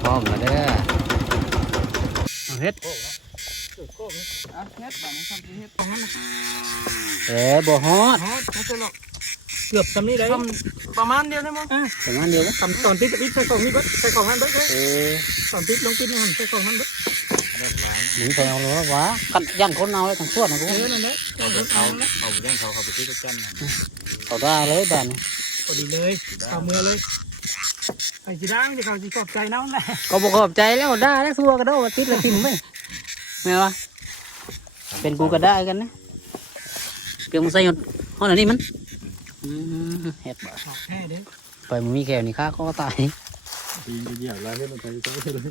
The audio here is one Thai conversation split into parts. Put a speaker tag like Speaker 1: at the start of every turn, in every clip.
Speaker 1: พร้อมแล้วเด้อเฮ็ดบ่ฮอด
Speaker 2: เกือบทำนี่ได้ประมาณเดียวได้มั้ง
Speaker 1: ประมาณเดียวนะ
Speaker 2: ทำตอนติดใส่ของนี่เบิดใส่ของหันเบิดเลยตอนติดลงติดนี่หันใส่ของหันเบิด
Speaker 1: หนีไปเอาเลยวะกันย่างคนเอาเลยทั้งส่วนนะกู
Speaker 2: นั่นแหละ
Speaker 3: เขาย่างเขาไปที่ตะกัน
Speaker 1: เขาได้เลยบ้าน
Speaker 2: พอดีเลยเข้าเมื่อเลยไอ้จีดังที่เขาจีขอบใจน้องแหละ
Speaker 1: ก็บอกขอบใจแล้วได้แล้วซัวก็ได้ว่าติดละกินไหมแม่วะเป็นกูก็ได้กันนะเพียงมึงใส่ห้องไหนนี่มันเห็ดไปมึงมีแขวนี่ข้าก็ตาย
Speaker 3: ปีนเดี่ยวแล้วให้มันไปใช่เลย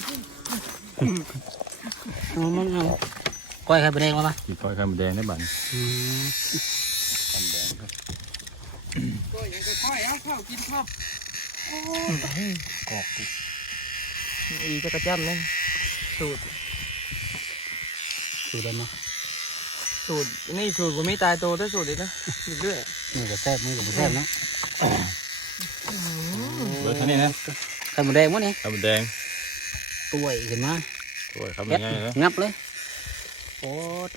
Speaker 1: มันเอาก้อยไข่แดงมาปะ
Speaker 3: กี่ก้อยไข่แดงได้บั่นไข่แดงครับ
Speaker 2: ก็ยังไปค่อยเอาข้าวกินข้าว
Speaker 3: กอก
Speaker 2: อีจะกระจำเลยสูตร
Speaker 1: ได้ไหม
Speaker 2: สูตรนี่สูตรผมไม่ตายโตได้สูตรเลยนะเรื่อย
Speaker 1: มือกับแซ่บมือกับแซ่บนะ
Speaker 3: เบอร์เท่านี้นะ
Speaker 1: ไข่แดงมั้งนี่
Speaker 3: ไข่แดง
Speaker 1: ตัวเห็นไหม
Speaker 3: ตัวครับง่ายเลย
Speaker 1: งับเลยโอ้ต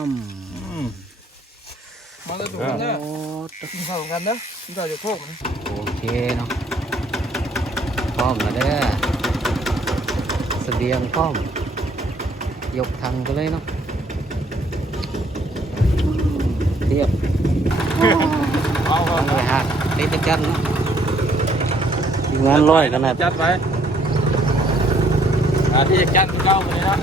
Speaker 2: มาเลยถูกกันเนอะกินข้าวกันเนอะกินข้าวจะโคกนะ
Speaker 1: โอเคเนาะพร้อมแล้วเด้อเสบียงพร้อมยกทังไปเลยเนาะเทียบ
Speaker 3: เอา
Speaker 1: เลยฮะนี่จะจัดเนาะงานร้อยกันนะ
Speaker 3: จัดไปที่จะจัดเก้าไปเลยนะ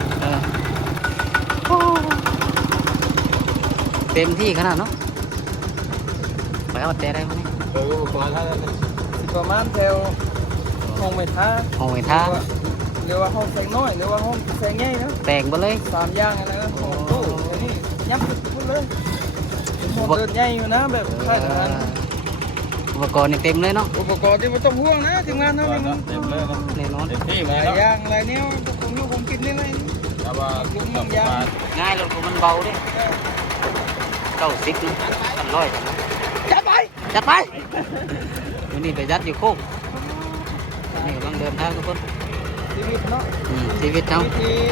Speaker 1: เต็มที่ขนาดเนาะไปเอาแต่ได้ไหม
Speaker 3: อุปกรณ์ท่า
Speaker 2: ประมาณแถวห้องไม่ท่าเรียกว่าห้องแสงน้อยเรียกว่าห้องแสงใหญ่นะ
Speaker 1: แต่งไปเลย
Speaker 2: 3อย่างอะไรนะห้องตู้อันนี้ยับพูดเลยห้องเดินใหญ่อยู่นะแบบใช่กัน
Speaker 1: อุปกรณ์เต็มเลยเนาะ
Speaker 2: อุปกรณ์ที่ไม่ต้องห่วงนะทีมงานเท่านี้มัน
Speaker 3: เต็มเลยเนาะ
Speaker 1: แน่นอน
Speaker 3: ที่
Speaker 2: หลายอย่างอะไรเนี้ยผมอยู่ผมกินนี่เลย
Speaker 3: แต่ว่า
Speaker 2: ลุงบางอย่าง
Speaker 1: ง่ายรถมันเบาดิ90นะ100กันนะ
Speaker 2: จัดไป
Speaker 1: วันนี้ไปยัดอยู่โคกนี่กำลังเดินทางทุกคน
Speaker 2: ชีวิตเนาะ
Speaker 1: ชีวิตเนาะ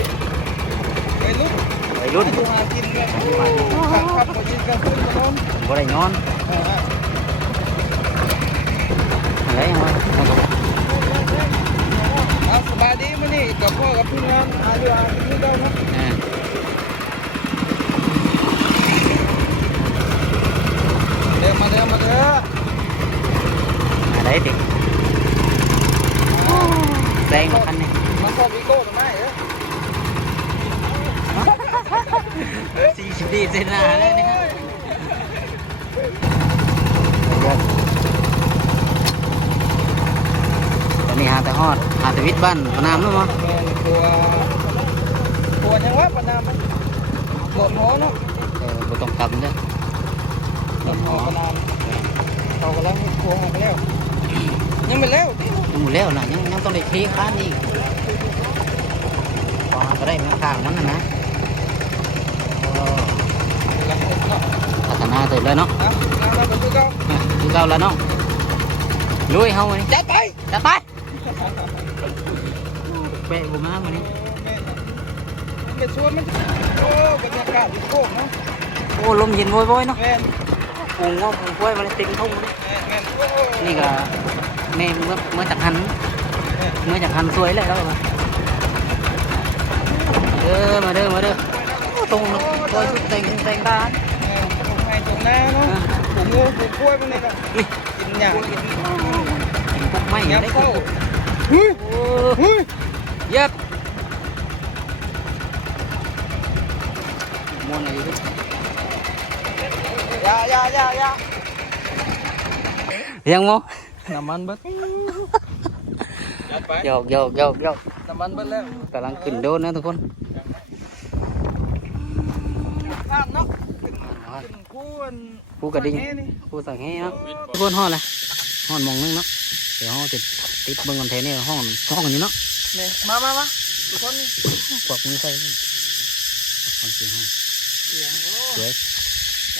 Speaker 2: ไปรุ่นหากินกันขับมากินกันขึ้นกันนอน
Speaker 1: บ่ได้นอนอะไรมา
Speaker 2: สบายดีมั้ยนี่กับพ่อกับพี่น้องอายุนี่ได้นะเดี๋ยวมา
Speaker 1: อะไรดิแซงมาคันนี้
Speaker 2: มาชอบวิโก้ทำไม
Speaker 1: 40ดีเซนหน้าแล้วนี่ตอนนี้หาแต่ฮอดหาแต่วิทย์บ้านพนามแล้วมั้ง
Speaker 2: ตัวยังว่าพนามหมดหัวเนาะ
Speaker 1: บ่ต้องกำเด้อ
Speaker 2: หมดหัวพนามเขากำลังโค้งไปแล้วยังไม่แล้ว
Speaker 1: นะยังต้องได้เทค้านอีกพอก็ได้มาข้างมันนะพัฒนาตัวเลยเนาะคือเก่าแล้วเนาะลุยเฮาวันนี้
Speaker 2: จัดไป
Speaker 1: เป๊ะบุ้มากวันนี้
Speaker 2: เป็นชวนมันโอ้บรรยากาศโค้งเนาะ
Speaker 1: โอ้ลมเย็นบ่อยๆเนาะปูงว่าปูกล้วยมันเต็มทุ่งเลยนี่ก็แม่เมื่อจากหันสวยเลยแล้วมาเด้อตรงตัวชุดแต่งบ้าน
Speaker 2: ตรงหน้าเนาะผมงูผมกล้วยมันเลยครับกินอย่าง
Speaker 1: กินพวกไม้
Speaker 2: ยับเข้า
Speaker 1: ยับม้วนอะไรดิ
Speaker 2: ยา
Speaker 1: ยังมั้ง
Speaker 2: น้ำมันเบิด
Speaker 1: โยก
Speaker 2: น้ำมันเบิดแล้ว
Speaker 1: กำลังขึ้นโดนนะทุกคน
Speaker 2: ข้ามเนาะ
Speaker 1: คู่กระดิ่งคู่สังเกตเนาะทุกคนห่อเลยห่อมองนึงเนาะเดี๋ยวห่อติดเบิ้งกันเทนี่ห่ออยู่เนาะ
Speaker 2: เนี่ยมาทุกคนนี่
Speaker 1: กวักมือใส่เลยฟังเสียงห้องสวย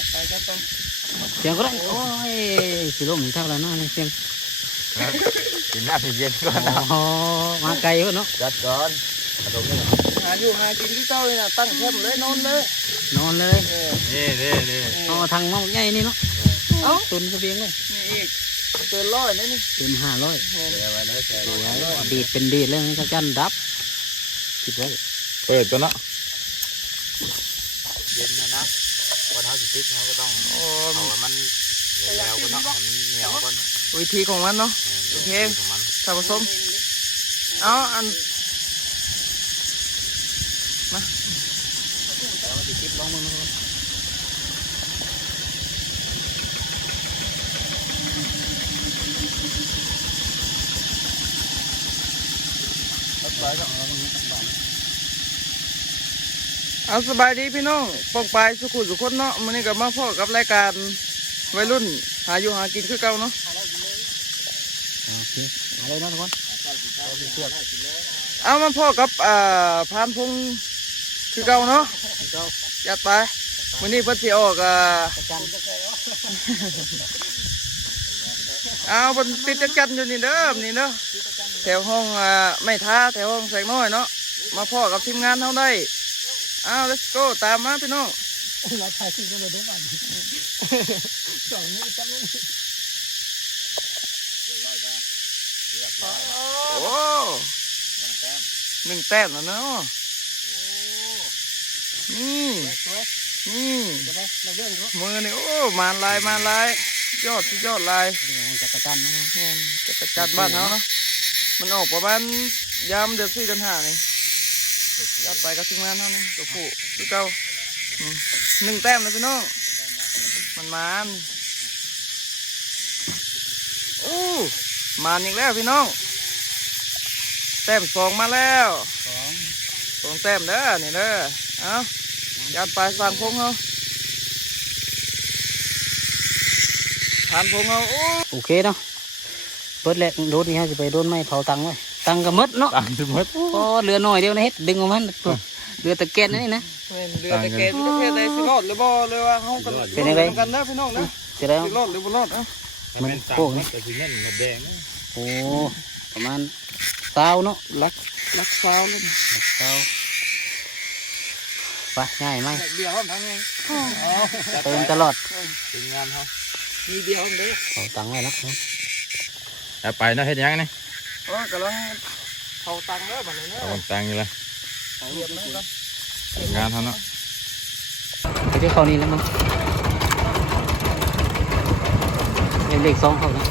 Speaker 1: เสียงก็ได้โอ้ยสิลมถึงเท่าไรเนาะเสียง
Speaker 3: กินน้ำเย็นก่อนนะ
Speaker 1: อ๋อมาไกลเพิ่นเนาะ
Speaker 3: จัดก่อนกระทงนี่
Speaker 2: หาอยู่หากินที่เจ้าเลยนะตั้งแคมป์เลยนอนเลย
Speaker 1: นอนเลย
Speaker 3: นี่
Speaker 1: เอาทางมาใหญ่นี่เนาะ
Speaker 2: เอ้า
Speaker 1: ตุนเสบียงเลย
Speaker 2: นี่อีกเกินร้อยนะนี่
Speaker 1: เต็ม500
Speaker 3: แช่ไว้เลยแช่ไว้
Speaker 1: ดีดเป็นดีดเลยมันก็จันดับคิดไว้
Speaker 3: เปิดตัวเนาะเย็นนะวันเท้าสิติ๊กเขาก็ต้อง
Speaker 2: โอ้
Speaker 3: เอาให้มันแล้วก็เนาะให้มันเหนียวก่อน
Speaker 2: วิธีของมันเนาะ โอเค
Speaker 3: ของมัน
Speaker 2: ท่านผู้ชมเอาอัน
Speaker 1: คิดลองมึง
Speaker 2: เอาสบายดีพี่น้องปองปลายสุขุสุขคนเนาะมื้อนี้ก็มาพบกับรายการวัยรุ่นหาอยู่หากินคือเก่าเนาะ
Speaker 1: โอเคมาเลยเนาะทุกคน
Speaker 2: เอามาพบกับพานพงคือเก่าเนาะจัดไปมื้อนี้เพิ่นสิออก
Speaker 1: จัน
Speaker 2: เอาเพิ่นติดจักรอยู่นี่เด้อนี่เนาะแถวห้องไม่ท้าแถวห้องแสงน้อยเนาะมาพบกับทีมงานเฮาได้เอา let's go ตามมาพี่น้อง
Speaker 1: เราถ่ายคลิปกันเลยได้ป่ะสองนี้จับเลย
Speaker 2: โอ้1 แต้มแล้วเนาะนี่
Speaker 1: สวย
Speaker 2: นี่
Speaker 1: จะไปเราเรื่องเนาะ
Speaker 2: มือนี่โอ้มาลายยอดสุดยอดลาย
Speaker 1: จักรจันนะ
Speaker 2: แม่นจะกระจัดบ้านเขาเนาะมันออกประมาณยามเดือน4 เดือน 5นี่จัดไปกับทีมงานเขานี่ตัวผู้คือเก่า1 แต้มเลยพี่น้องมันโอ้มานอีกแล้วพี่น้องแต้ม2มาแล้ว2 แต้มเด้อนี่เด้อเอาจัดไปสั่งพงเขาทานพงเขา
Speaker 1: โอเคเนาะเปิดแหละโดนนี่ฮะจะไปโดนไม้เผาตังไว้ตังก็มดเนาะ
Speaker 3: ตามที่มด
Speaker 1: พอเรือหน่อยเดียวนะเฮ็ดดึงออกมาเรือตะเกียนนี่นะ
Speaker 2: เรือตะเกียบจะเพศใดสิรอดหรือบ่หรือว่าเขากัน
Speaker 1: เป็นยังไง
Speaker 2: กันนะพี่น้องนะ
Speaker 1: จะได้
Speaker 2: สิรอดหรือบ่รอดอ่ะ
Speaker 1: มันโค้งนี่
Speaker 3: แต่สีเงินมันแดง
Speaker 1: โอ้ประมาณ20เนาะ
Speaker 2: รักสาวเลย
Speaker 1: 20ไปง่ายไหม
Speaker 2: เดียวทั้งไง
Speaker 1: เติมตลอด
Speaker 3: ทีมงานเขา
Speaker 2: มีเดียวเด้อ
Speaker 1: เผาตังไว้เนาะ
Speaker 3: แต่ไปเนาะเฮ็ดยังนี่
Speaker 2: กำลังเขาตังแล้วบัดนี้เนาะ
Speaker 3: เอาตังอยู่เลย
Speaker 2: เหยียบนะครับ
Speaker 3: งานเขาเนาะ
Speaker 1: ไปที่เขานี่แล้วมั้งเลข2เขาเนาะ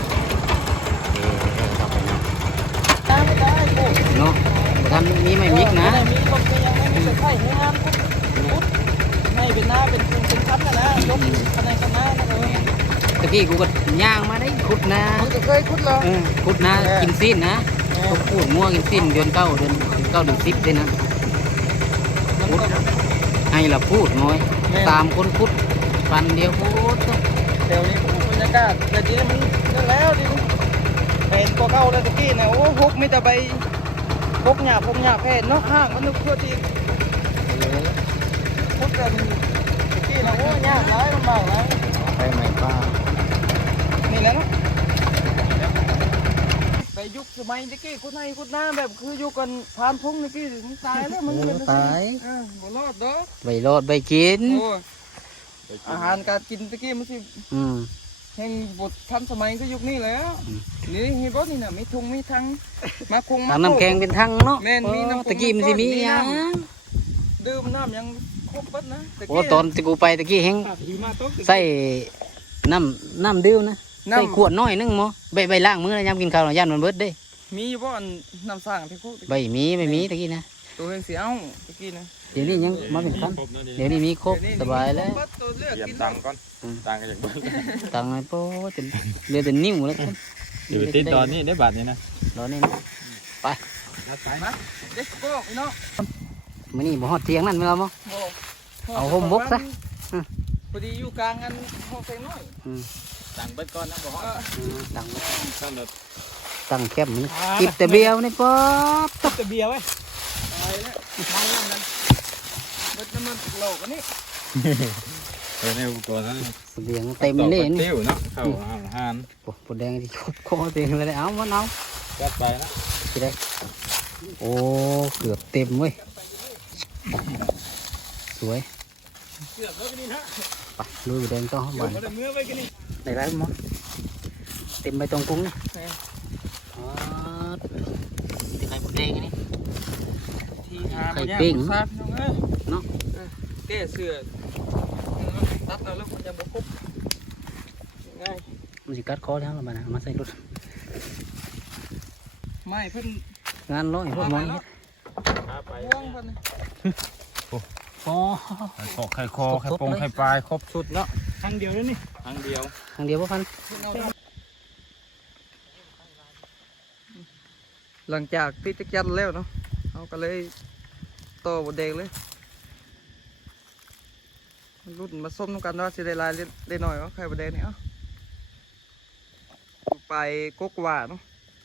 Speaker 2: ไม่ได้โอ้
Speaker 1: เนาะท่านมีไม่มิกนะ
Speaker 2: มีรถยังไม่มีไข่ให้งามพุดให้เป็นหน้าเป็นคันนะยกคะแนนกันหน้านะเออ
Speaker 1: ตะกี้กูก็ย่างมาได้ขุดนา
Speaker 2: มันก็เคยคุดแล้ว
Speaker 1: ขุดนากินสิ้นนะเขาพูดมั่วกินสิ้นเดือน9 เดือน9 เดือน10เลยนะขุดให้เราพูดน้อย3 คนขุดปันเดียวพูด
Speaker 2: เดี๋ยวนี้บรรยากาศแต่ทีนี้มันนั่นแล้วดิเป็นตัวเก่าเลยตะกี้เนี่ยโอ้พกมีแต่ใบพกหยาบเห็นเนาะห้างมันนึกทั่วทีพกกันตะกี้นะโอ้ยากร้ายลำบากร้าย
Speaker 1: ไปไหมป้า
Speaker 2: นี่แหละเนาะไปยุคสมัยตะกี้คุณให้คุณหน้าแบบคือยุคกันพานพุ่งตะกี้ถึงตายแล้วมันเป็นตายบ่รอดเด้อ
Speaker 1: ใบรอดใบกิน
Speaker 2: โอ้อาหารการกินตะกี้มันสิ แห่งบททันสมัยก็ยุคนี้แล้วนี่เห็นบ่นี่น่ะมีทุงมีทั้งมาคงมา
Speaker 1: ทำน้ำแข็งเป็นทั้งเนาะ
Speaker 2: แม่นมีน้ำ
Speaker 1: ตะกี้มันสิมีอย่าง
Speaker 2: ดื่มน้ำยังครบเบิดนะ
Speaker 1: โอ้ตอนที่กูไปตะกี้เฮงใส่น้ำดื่มนะใส่ขวดน้อยนึงหมอใบล่างมือนะยามกินข้าวย่านมันเบิดเด้
Speaker 2: มีอยู่บ่อันน้ำสร้างที่คุ
Speaker 1: ใบไม่มีตะกี้นะ
Speaker 2: ตัวเฮงเสียวตะกี้นะ
Speaker 1: เดี๋ยวนี้ยังมาเป็นคันเดี๋ยวนี้มีครบสบายแล้ว
Speaker 2: ตัวเลือก
Speaker 3: เตรียม
Speaker 2: กิน
Speaker 3: ตังก่อนตังกันจากบ้าน
Speaker 1: ตังไอ้โป้จนเรือจนนิ่วแล้ว
Speaker 3: อยู่ติดตอนนี้ได้บาทนี่นะ
Speaker 1: รอนี่ไป
Speaker 2: ไปมาเด็กโก้พี่น้อง
Speaker 1: มื้อนี้บ่ฮอดเที่ยงนั่นแม่นบ่ เอาห่มบกซะ
Speaker 2: พอดีอยู่กลางกันห้องเซ็งน้อย
Speaker 3: ตังเบิดก่อนนะบ่ฮอด
Speaker 1: ตัง
Speaker 3: ตั้งรถ
Speaker 1: ตั้งแคบมันกิบแต่เบียวนี่ป๊อบ
Speaker 2: จะเบียร์ไว้ตายแล้วนั่งกันเบิดน้ำมันโลกันนี่
Speaker 3: ในอุปกรณ์นั้น
Speaker 1: เลี้ยงเต็มเลยนี่
Speaker 3: เตี้ยวเนาะเข้าอาหาร
Speaker 1: ปวดแดงที่ชบคอเต็มเลยเอามันเอา
Speaker 3: จัดไปนะ
Speaker 1: ที่ได้โอ้เกือบเต็มเว้ยสวยไปลุยแดงต่อบ้านได้ไรมั้งเต็มใบตองกุ้งนี่อ๋อไข่ปวดแดงนี่ ไข่ปิ้ง
Speaker 2: เนาะแก้เสือตัดแล้วแล้วมันจะบกครบง่าย
Speaker 1: มันจะกัดคอแล้วละมันนะมาใส่รถ
Speaker 2: ไม่เพิ่น
Speaker 1: งานร้อยพวกมัน
Speaker 2: ม่วงเพิ่น
Speaker 1: อ๋อ
Speaker 3: ไข่คอไข่คอไข่ปงไข่ปลายครบชุดเนาะ
Speaker 2: ครั้งเดียวแล้วนี่
Speaker 3: ครั้งเดียว
Speaker 1: ทางเดียวพวกพัน
Speaker 2: หลังจากที่จะจัดแล้วเนาะเอาก็เลยต่อบดแดงเลยรุ่นมาส้มต้องกันว่าสิได้ลายได้หน่อยวะไข่บดแดงนี่เอ้าไปกกหว่าเนาะ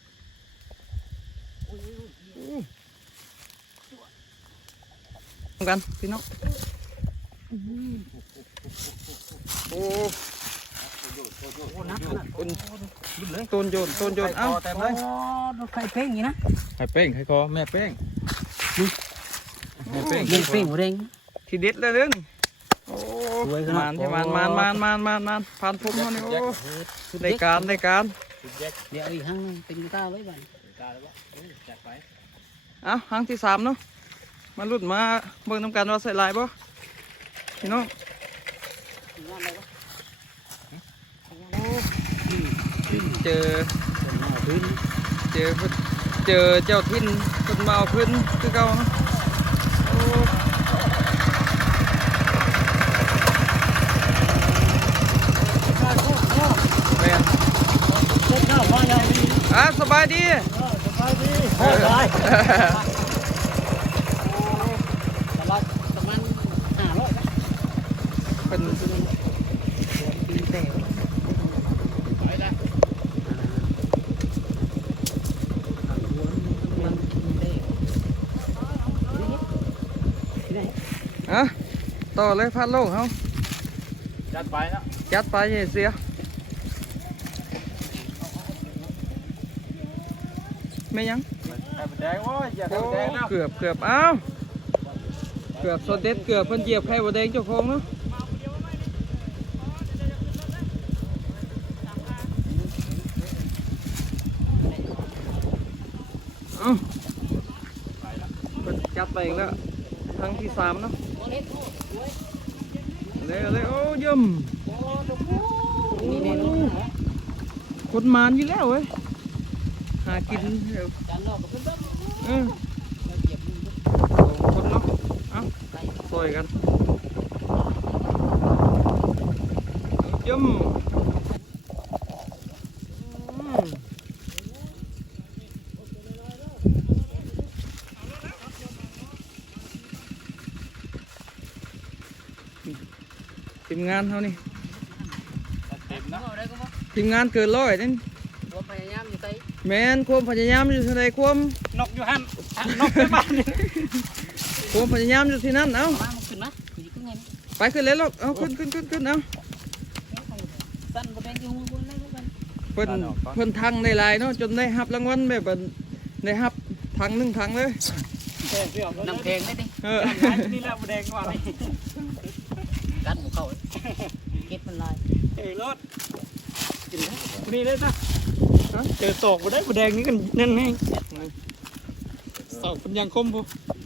Speaker 2: กันพี่น้องโอ้ต้นโยนเอ้า
Speaker 3: แต่
Speaker 1: โอ้ไข่เป้งอย่างนี้นะ
Speaker 3: ไข่เป้งไข่คอแม่เป้งแม่เป้ง
Speaker 1: เลี้ยงเป้งหัวแดง
Speaker 2: ทีเด็ดเลยเด้อนี่โอ้
Speaker 1: สวยขนาด
Speaker 2: มันที่มันผ่านพุ่มเขานี่โอ้ได้การ
Speaker 1: เดี๋ยวอีกครั้งนึงเป็นก้าวไว้บ้าน
Speaker 3: จัดไป
Speaker 2: เอ้าครั้งที่3เนาะมาลุ้นมาเบิ่งน้ำกันว่าใส่ลายบ่พี่น้องเจอเจ้าทินคนมาเอาพื้นคือเก่าเนาะโอ้แม่นสบายดี
Speaker 1: โอ้ยเลยประมาณ500นะ
Speaker 2: เป็น
Speaker 1: ปีแต่
Speaker 2: ต่อเลยพัดโลกเขา
Speaker 3: จัดไปนะ
Speaker 2: จัดไปเสียไม่ยัง
Speaker 3: ไข่แดงโอ้ยอย่า
Speaker 2: โอ้
Speaker 3: ไข่แดงนะ
Speaker 2: เกือบอ้าวเกือบโซเด็ดเกือบเพิ่นเหยียบไข่บดแดงเจ้าของเนาะเอ้าเพิ่นจัดไปอีกแล้วครั้งที่3เนาะเลยโอ้ย่ม
Speaker 1: นี่เมนู
Speaker 2: คนมานอยู่แล้วเว้ยหากินเดี๋ยว
Speaker 1: จานนอกกับเพื่อน
Speaker 2: เออ
Speaker 1: เราเหยียบมือ
Speaker 2: คนเนาะเอ้าซอยกันย่มทีมงานเท่านี้
Speaker 3: เต็มนะ
Speaker 2: ทีมงานเกินร้อยนี่
Speaker 1: ตัวพยายามอยู่ไต
Speaker 2: แมนความพยายามอยู่ที่ใดความ
Speaker 1: นกอยู่หันนกไปบ้านนี่
Speaker 2: ความพยายามอยู่ที่นั่นเอ้า
Speaker 1: มามันขึ้นนะอยู่ขึ้นไง
Speaker 2: ไปขึ้นเลยลูกเอาขึ้นเอ้า
Speaker 1: สั้นบนแดงอยู่หัวบนได้ทุกคน
Speaker 2: เพิ่นทังในลายเนาะจนได้รับรางวัลแบบว่าได้รับถังหนึ่งถังเลย
Speaker 1: น้ำแข็งได้ดิ
Speaker 2: เออ
Speaker 4: นี่แหละแดงกว่าเลย
Speaker 1: กัดหมูเข้าเก็บมันลาย
Speaker 4: เอ้ยรถนี่เลยนะเจอตอกมาได้แดงนี่กันนั่นไงตอกเป็นยางคมพอ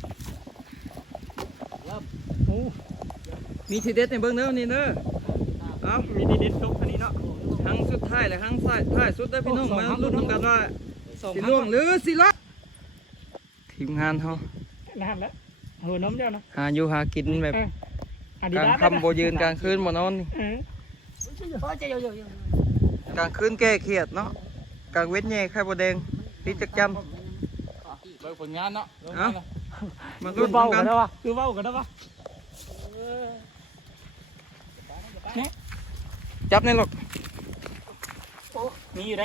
Speaker 2: มีทีเด็ดในเบิ้งเด้อนี่เด้อเอา
Speaker 4: มีดีเด็ดซุกอันนี้เนาะ
Speaker 2: ครั้งสุดท้ายและครั้งท้ายสุดได้อพี่น้องมาลุ้นกันว่า
Speaker 4: สอง
Speaker 2: สิล่วงหรือสิละทีมงานเขา
Speaker 4: นานแล้วหัวน้ำเจ้านะ
Speaker 2: หาอยู่หากินแบบ
Speaker 4: อาดิ
Speaker 2: กลาง
Speaker 4: ดาส
Speaker 2: ค่ำโบยืนกลางคืนบ่นอนนี่ กลางคืนแก้เครียดเนาะกลางเว้นแย่ไข่บดแดงติดจักจัน
Speaker 3: เลิกผลงานเนาะ
Speaker 2: มา
Speaker 4: คื
Speaker 2: ลุ้
Speaker 4: อน เบา
Speaker 2: กั
Speaker 4: กัน นได้ปะคือเบากันได้ปะ
Speaker 2: จับในหรอก
Speaker 4: มีอยู่ไหน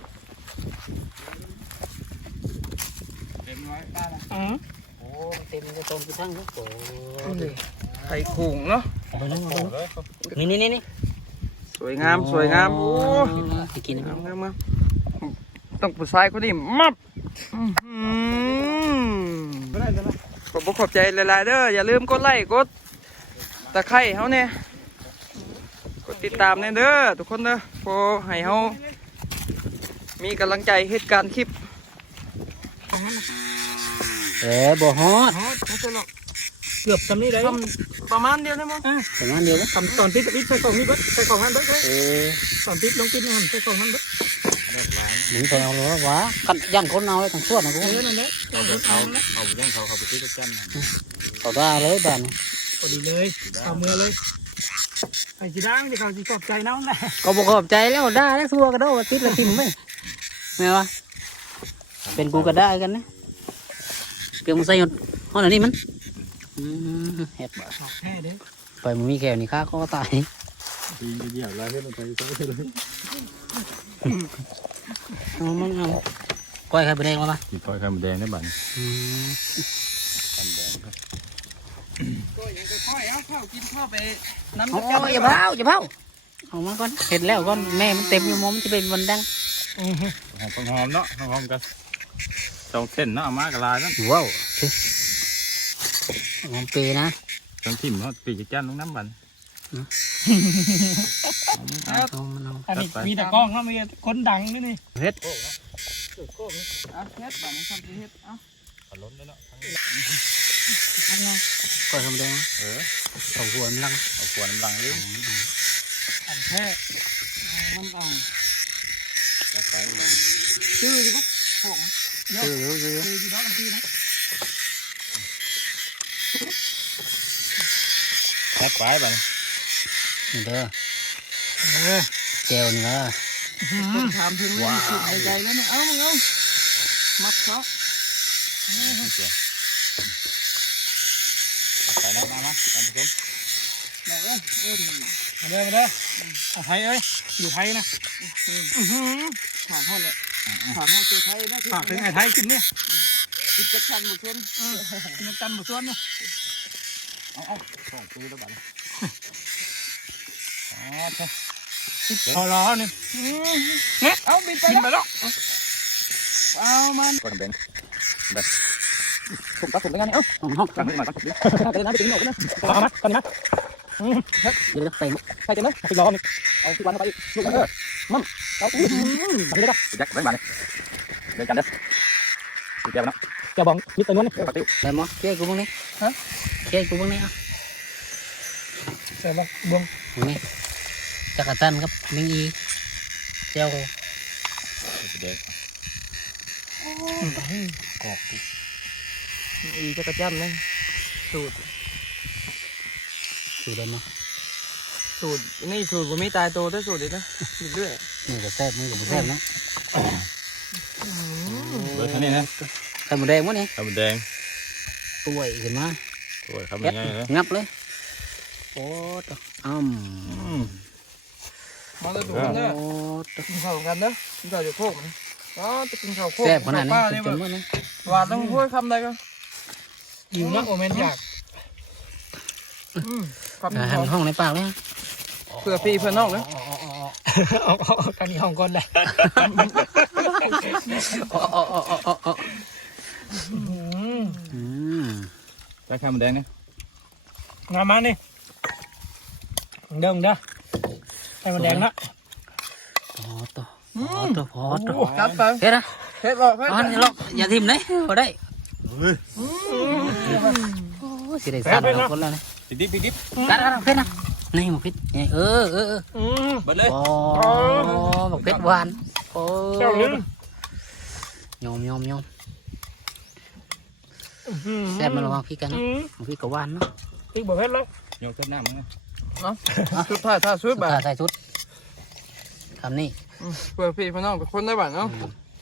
Speaker 3: เต็มร้อยป้าละ
Speaker 4: อ๋อ
Speaker 1: โอ้เต็มจะต้มไปทั้งนะโอ้
Speaker 2: ไข่ขุงเนาะ
Speaker 1: เอาไปนั่งเอาไปนั่งนี่
Speaker 2: สวยงามสวยงามโอ้
Speaker 1: ไปกิน
Speaker 2: งามงามงามต้องผู้ชายคนนี้มับขอบใจหลายๆเด้ออย่าลืมกดไลค์กดตะไคร้เฮาเนี่ยกดติดตามเนี่ยเด้อทุกคนเด้อพอให้เฮามีกำลังใจเฮ็ดการคลิป
Speaker 1: บ่ฮอด
Speaker 4: เกือบทำนี่ได้
Speaker 2: ทำประมาณเดียวได้มั้ง
Speaker 1: ประมาณเดียวมั้ย
Speaker 4: ทำตอนติดใส่กล่องนี้เบิดใส่กล่องนั้นเบิดเลย
Speaker 1: อ
Speaker 4: ตอนติดลงติดนี่หั่นใส่กล่องนั้นเบิด
Speaker 1: มึงไปเอาเลยว่ากันย่างคนเอาไว้ทั้งส่วนนะกู
Speaker 4: นั่นแหละ
Speaker 3: เอาย่างเขาไปซื้อตะกัน
Speaker 1: เขาได้เลยบ้าน
Speaker 4: พอดีเลยเอามือเลยไอ้จีดังจะเขาจีขอบใจน้องแหละ
Speaker 1: ก็บอกขอบใจแล้วได้แล้วซัวก็ได้ว่าติดละทิมไหมแม่วะเป็นกูก็ได้กันนะเพียงมึงใส่ห้องไหนนี่มันเห็ด
Speaker 4: แค่เด้
Speaker 1: ไปมึงมีแขวนี่ข้าก็ตาย
Speaker 3: ดีเดียวแล้วเพื่อนไปซื้อเลย
Speaker 1: เอาก้อยใครไปแดงมาปะ
Speaker 3: กินก้อยไข่มดแดงได้บ้าน
Speaker 2: ก็ยังค่อยๆเอาข้าวกินข้าวไปน้ำ
Speaker 1: โอ้ยอย่าเผาเอามาก่อนเห็ดแล้วก่อนแม่มันเต็มอยู่มอมันจะเป็นวันดัง
Speaker 3: หอมเนาะหอมกันสองเส้นเนาะมากระลายนั่น
Speaker 1: ว้าวหอมเปนะ
Speaker 3: จังทิ่มเนาะปีกจันลงน้ำบัน
Speaker 1: เอามันเอา
Speaker 4: อันนี้มีแต่กล้องนะมีคนดังนี่นี่
Speaker 1: เฮ็ด
Speaker 2: เอาเฮ็ดบ้านนี้ทำสิเฮ็ดเอา
Speaker 3: ขล้นได้เนาะ
Speaker 1: ก้อยทำแดง
Speaker 3: เอา
Speaker 1: หัวมันลัง
Speaker 3: เอาขวดน้ำลังเลย
Speaker 4: อันแค่
Speaker 2: มันเอา
Speaker 3: จับไป
Speaker 2: ชื่อดิปุ๊บผม
Speaker 1: ซื้อ
Speaker 4: คือจีดังกันทีนะ
Speaker 3: จับไปบ้าน
Speaker 1: นี่เด้อเจลนี่ละ
Speaker 2: คนถามถึงเรื่องสุดในใจแล้วเนี่ยเอามึงเอามัดเขา
Speaker 3: ไปนะมาท่านผู้ชม
Speaker 2: บอกเลย
Speaker 4: มาเลยไทยเอ้ยอยู่ไทยนะ
Speaker 2: ถามเขาเลยถามเขาเจอไทยนะ
Speaker 4: ฝากถึงไอ้ไทยกินเนี่ย
Speaker 2: กิจการบุคคล
Speaker 4: กินกันหมดส่วนเนี่ย
Speaker 3: ส่งปืนแล้วบ้าน
Speaker 4: พอรอเนี่ย
Speaker 2: เนี่ยเอาบินไปแล้วเอามัน
Speaker 3: ก้อนแดง
Speaker 2: ผมตัดผมเป็นไงเนี่ยเอ้า
Speaker 1: ห้อง
Speaker 3: กันขึ้นมาครับ
Speaker 2: ไปเลยนะไปถึงหนกนะ
Speaker 4: เอามาตอนนี้นะ
Speaker 1: เดี๋ยวเต็ม
Speaker 2: ใครเต็มไหม
Speaker 4: ไปรอนี่
Speaker 2: เอาทุกวันไปลูกมั่มเอาอุ้ย
Speaker 4: ไปเลยนะ
Speaker 3: ยักษ์ไว้บ้านเดินกันเด้อเดี๋ยวนะ
Speaker 4: จะบอกยึดตัวนู้น
Speaker 3: ปฏิว
Speaker 1: ได้มั้งเจ๊กูบ้างนี่เจ๊กูบ้างนี่อ่ะ
Speaker 4: แต่บอกบวง
Speaker 1: มึงนี่จักรจันครับมิงอีเจ้า
Speaker 3: เด็ก
Speaker 1: กอก
Speaker 2: อีจะกระจ้ำนะสูตร
Speaker 1: สูได้มั้ง
Speaker 2: สูตรนี่สูตรผมไม่ตายโตได้สูตรเลยนะเรื่อย
Speaker 1: มือกับแซ่บมือกับแซ่บนะ
Speaker 3: เบอร์เท่านี้นะ
Speaker 1: ไข่หมูแดงมั้งนี่
Speaker 3: ไข่มดแดง
Speaker 1: ตัวอีกขึ้นมา
Speaker 3: โอ้ยครับ
Speaker 1: เฮ็ด
Speaker 3: ง่ายเลย
Speaker 1: งับเลยโอ้ต
Speaker 2: มาเลยทุกคนเนอะ
Speaker 1: โอ้
Speaker 2: กินข้าวกันเนอะกินข้าวอยู่โคกมันอ๋อจะกินข้าวโคก
Speaker 1: แซ่บขนาดนี้
Speaker 2: ป้า
Speaker 1: จ
Speaker 2: เนี่ย
Speaker 1: น
Speaker 2: แบบ
Speaker 1: มื้อนี้
Speaker 2: หวานต้องพูดคำใดก็
Speaker 4: อยู่นะโอเมนอยาก
Speaker 2: คำ
Speaker 1: หันห้องในปากเลย
Speaker 2: เพื่อพี่เพื่อนนอกเลย
Speaker 4: เอากันนี่ห้องก่อนเลย
Speaker 3: ได้ไข่มดแดงเนี่ย
Speaker 4: งามมานี่เดิมเด้อให้มันแดงนะ
Speaker 1: พอตัว
Speaker 2: จัดไป
Speaker 1: เฮ็ดนะ
Speaker 2: เฮ็ดบอกให้
Speaker 1: อ๋อนี่หรอกอย่าทิ่มเลยบ่ได้สิได้สั่นเอาคนแล้วนะ
Speaker 3: ปิดดิบปิดดิบ
Speaker 1: กัดเผ็ดนะนี่หมกเผ็ดนี่เออ
Speaker 3: เบิดเลย
Speaker 1: อ๋อหมกเผ็ดหวานโอ้
Speaker 4: เจ้าลืม
Speaker 1: ยอมแซ่บมันระวังพี่กันพี่กับหวานเนาะ
Speaker 4: อีกบ่เผ็ดแล้ว
Speaker 3: โยกต้นน้ำมั้ง
Speaker 2: ชุดถ่ายท่าชุดแบบ
Speaker 1: ใส่ชุดคำนี้
Speaker 2: เพื่อพี่เพื่อนนอกเป็นคนได้บ้านเนาะ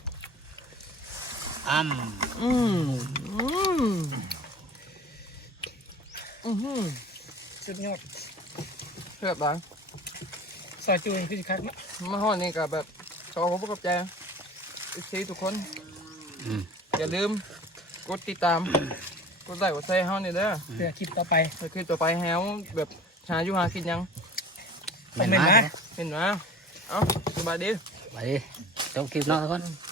Speaker 4: สุดยอด
Speaker 2: เพื่อบ้าน
Speaker 4: ซอยจูนคือคักนะ
Speaker 2: มาห้อนี่กับแบบขอขอบใจซีทุกคนอย่าลืมกดติดตามกดไลค์กดแชร์เฮานี่เด้อ
Speaker 4: เพื่อคลิปต่อไป
Speaker 2: คือต่อไปแฮวแบบหาอยู่หากินยัง
Speaker 1: เป็นไหม
Speaker 2: เห็นไหมเอ้าสบายดี
Speaker 1: ไปดิจบคลิปเนาะทุกคน